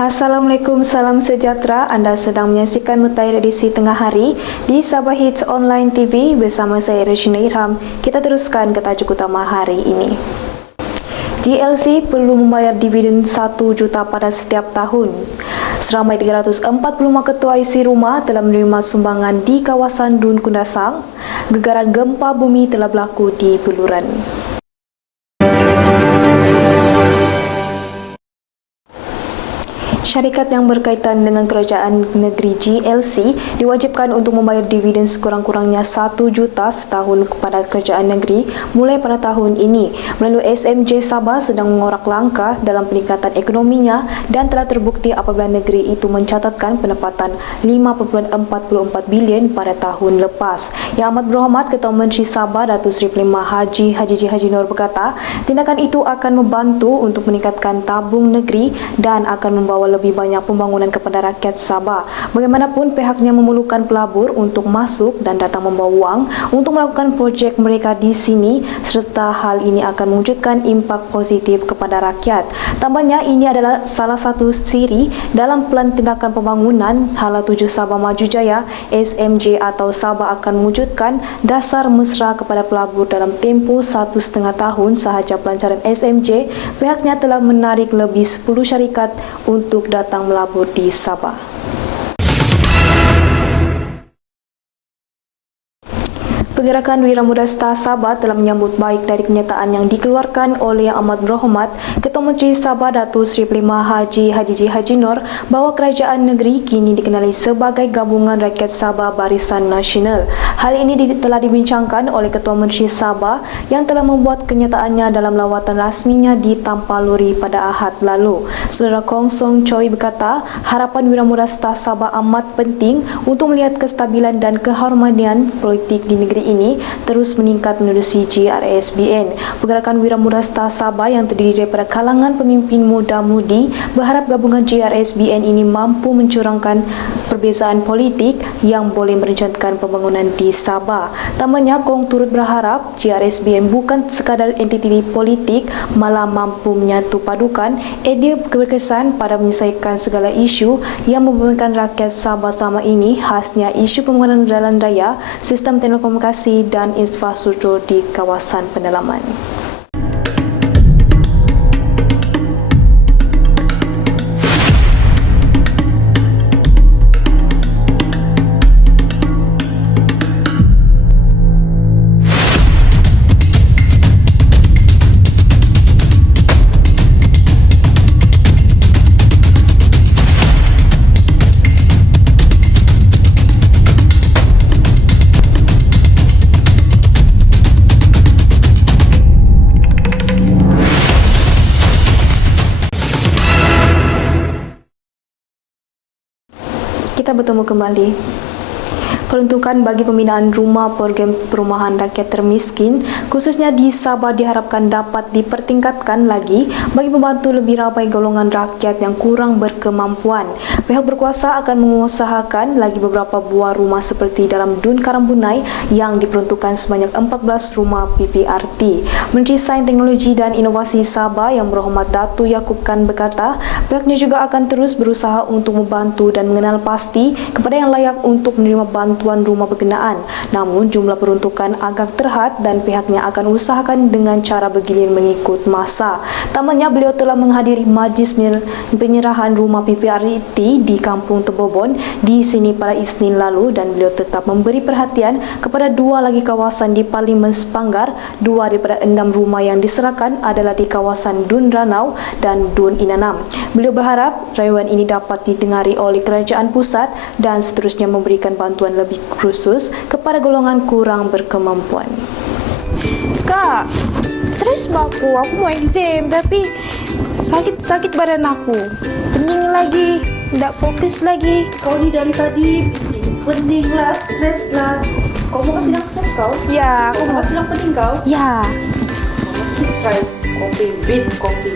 Assalamualaikum, salam sejahtera. Anda sedang menyaksikan Mutair edisi tengah hari di Sabah Hits Online TV bersama saya Regina Irham. Kita teruskan ke tajuk utama hari ini. GLC perlu membayar dividen 1 juta pada setiap tahun. Seramai 345 ketua isi rumah telah menerima sumbangan di kawasan Dun Kundasang. Gegaran gempa bumi telah berlaku di Beluran. Syarikat yang berkaitan dengan kerajaan negeri GLC diwajibkan untuk membayar dividen sekurang-kurangnya 1 juta setahun kepada kerajaan negeri mulai pada tahun ini. Melalui SMJ Sabah sedang mengorak langkah dalam peningkatan ekonominya dan telah terbukti apabila negeri itu mencatatkan pendapatan 5.44 bilion pada tahun lepas. Yang amat berhormat Ketua Menteri Sabah Datuk Seri Pelimah Haji Haji Nur berkata, tindakan itu akan membantu untuk meningkatkan tabung negeri dan akan membawa lebih banyak pembangunan kepada rakyat Sabah. Bagaimanapun pihaknya memerlukan pelabur untuk masuk dan datang membawa wang untuk melakukan projek mereka di sini serta hal ini akan mewujudkan impak positif kepada rakyat. Tambahnya ini adalah salah satu siri dalam pelan tindakan pembangunan Hala 7 Sabah Maju Jaya SMJ atau Sabah akan mewujudkan dasar mesra kepada pelabur dalam tempoh 1,5 tahun sahaja pelancaran SMJ. Pihaknya telah menarik lebih 10 syarikat untuk datang melabur di Sabah. Pergerakan Wira Muda Star Sabah telah menyambut baik dari kenyataan yang dikeluarkan oleh Yang Amat Berhormat Ketua Menteri Sabah Datuk Seri Pelimah Haji Nur bahawa kerajaan negeri kini dikenali sebagai Gabungan Rakyat Sabah Barisan Nasional. Hal ini telah dibincangkan oleh Ketua Menteri Sabah yang telah membuat kenyataannya dalam lawatan rasminya di Tampaluri pada Ahad lalu. Saudara Kong Song Choi berkata, harapan Wira Muda Star Sabah amat penting untuk melihat kestabilan dan keharmonian politik di negeri ini terus meningkat menerusi GRSBN. Pergerakan Wira Muda Star Sabah yang terdiri daripada kalangan pemimpin muda-mudi berharap gabungan GRSBN ini mampu mencurangkan perbezaan politik yang boleh merencanakan pembangunan di Sabah. Tambahnya, Kong turut berharap GRSBN bukan sekadar entiti politik, malah mampu menyatu padukan idea keberkesan pada menyelesaikan segala isu yang membebankan rakyat Sabah selama ini, khasnya isu pembangunan jalan raya, sistem telekomunikasi dan infrastruktur di kawasan pendalaman. Kita bertemu kembali. Peruntukan bagi pembinaan rumah program perumahan rakyat termiskin khususnya di Sabah diharapkan dapat dipertingkatkan lagi bagi membantu lebih ramai golongan rakyat yang kurang berkemampuan. Pihak berkuasa akan mengusahakan lagi beberapa buah rumah seperti dalam Dun Karambunai yang diperuntukkan sebanyak 14 rumah PPRT. Menteri Sains Teknologi dan Inovasi Sabah Yang Berhormat Datuk Yaakob Khan berkata, pihaknya juga akan terus berusaha untuk membantu dan mengenal pasti kepada yang layak untuk menerima bantuan rumah berkenaan. Namun jumlah peruntukan agak terhad dan pihaknya akan usahakan dengan cara bergilir mengikut masa. Tambahnya, beliau telah menghadiri majlis penyerahan rumah PPRT di Kampung Tebobon di sini pada Isnin lalu dan beliau tetap memberi perhatian kepada 2 lagi kawasan di Parlimen Sepanggar. 2 daripada 6 rumah yang diserahkan adalah di kawasan Dun Ranau dan Dun Inanam. Beliau berharap rayuan ini dapat didengari oleh kerajaan pusat dan seterusnya memberikan bantuan lebih khusus kepada golongan kurang berkemampuan. Kak, stres aku mau exam tapi sakit badan aku. Pening lagi, tidak fokus lagi. Kau ni dari tadi bising, pening lah, stres lah. Kau mau kasih yang stres kau? Ya, Kau mau kasih yang pening kau? Ya. Kau mesti try kopi, beef kopi.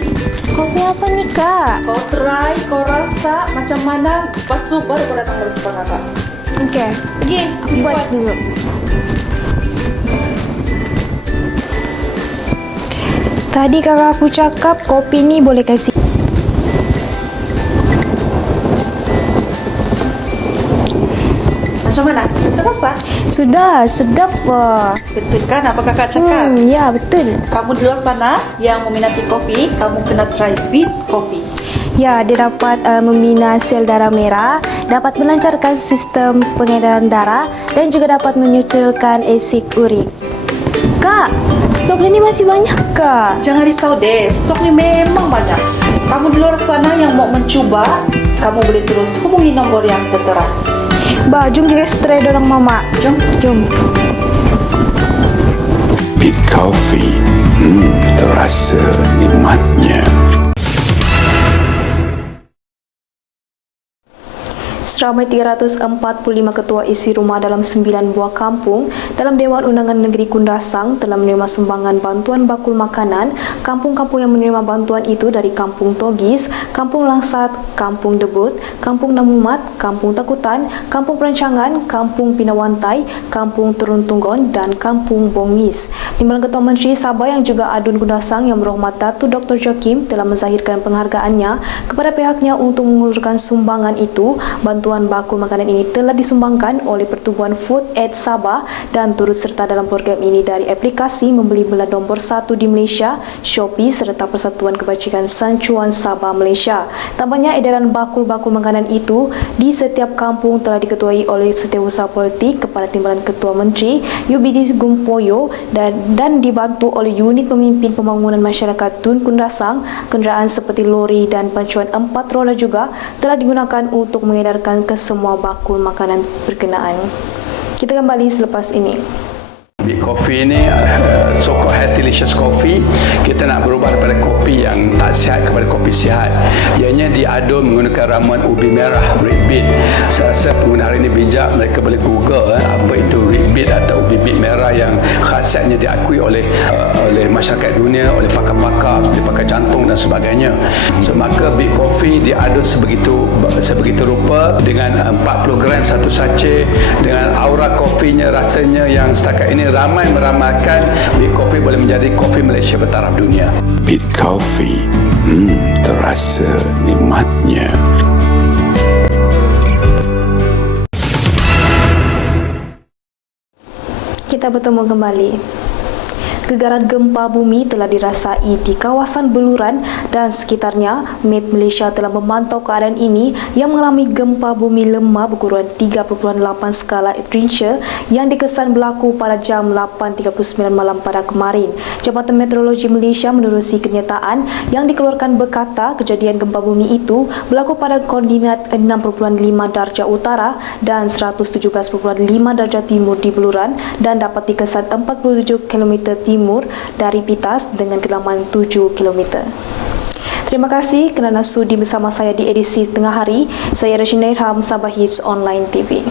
Kopi apa nih kak? Kau try, kau rasa macam mana, lepas tu baru kau datang berjumpa kakak. Oke, Pergi, aku buat dulu. Tadi kakak aku cakap kopi ni boleh kasih Macam mana? Sudah masak? Sudah, sedap wah. Betul kan apa kakak cakap? Ya betul. Kamu di luar sana yang meminati kopi, kamu kena try Beat Coffee. Ya, dia dapat membina sel darah merah, dapat melancarkan sistem pengedaran darah dan juga dapat menyusulkan asid urik. Kak, stok ini masih banyak kak. Jangan risau deh, stok ni memang banyak. Kamu di luar sana yang mau mencuba, kamu boleh terus hubungi nombor yang tertera. Bah, jom kita try dorang mama. Jom. Jom. Beat Coffee, terasa nikmatnya. Seramai 345 ketua isi rumah dalam 9 buah kampung dalam Dewan Undangan Negeri Kundasang telah menerima sumbangan bantuan bakul makanan. Kampung-kampung yang menerima bantuan itu dari Kampung Togis, Kampung Langsat, Kampung Debut, Kampung Namumat, Kampung Takutan, Kampung Perancangan, Kampung Pinawantai, Kampung Turun Tunggon dan Kampung Bongis. Timbalan Ketua Menteri Sabah yang juga Adun Kundasang yang berhormat Datuk Dr. Joakim telah menzahirkan penghargaannya kepada pihaknya untuk mengulurkan sumbangan itu. Bantuan bakul makanan ini telah disumbangkan oleh Pertubuhan Food Aid Sabah dan turut serta dalam program ini dari aplikasi membeli belah nombor 1 di Malaysia, Shopee serta Persatuan Kebajikan Sancuan Sabah Malaysia. Tambahnya edaran bakul-bakul makanan itu di setiap kampung telah diketuai oleh Setiausaha Politik Kepala Timbalan Ketua Menteri UBD Gumpoyo dan dibantu oleh unit pemimpin pembangunan masyarakat Tun Kundasang. Kenderaan seperti lori dan pancuan 4 roda juga telah digunakan untuk mengedarkan ke semua bakul makanan berkenaan. Kita kembali selepas ini. Beat Coffee ni so-called healthy-licious coffee. Kita nak berubah daripada kopi yang tak sihat kepada kopi sihat. Ianya diadun menggunakan ramuan ubi merah, red beet. Saya rasa pengguna hari ini bijak, mereka boleh google apa itu red beet atau ubi beet merah yang khasiatnya diakui oleh masyarakat dunia, oleh pakar-pakar seperti pakar jantung dan sebagainya. So maka Beat Coffee diadun sebegitu rupa dengan 40 gram satu sachet, dengan aura kopinya, rasanya yang setakat ini ramai meramalkan Beat Coffee boleh menjadi kopi Malaysia bertaraf dunia. Beat Coffee, terasa nikmatnya. Kita bertemu kembali. Gegaran gempa bumi telah dirasai di kawasan Beluran dan sekitarnya. Met Malaysia telah memantau keadaan ini yang mengalami gempa bumi lemah berukuran 3.8 skala Richter yang dikesan berlaku pada jam 8.39 malam pada kemarin. Jabatan Meteorologi Malaysia menerusi kenyataan yang dikeluarkan berkata kejadian gempa bumi itu berlaku pada koordinat 6.5 darjah utara dan 117.5 darjah timur di Beluran dan dapat dikesan 47 km timur dari Pitas dengan kedalaman 7 km. Terima kasih kerana sudi bersama saya di edisi tengah hari. Saya Rashina Irham, Sabah Hits Online TV.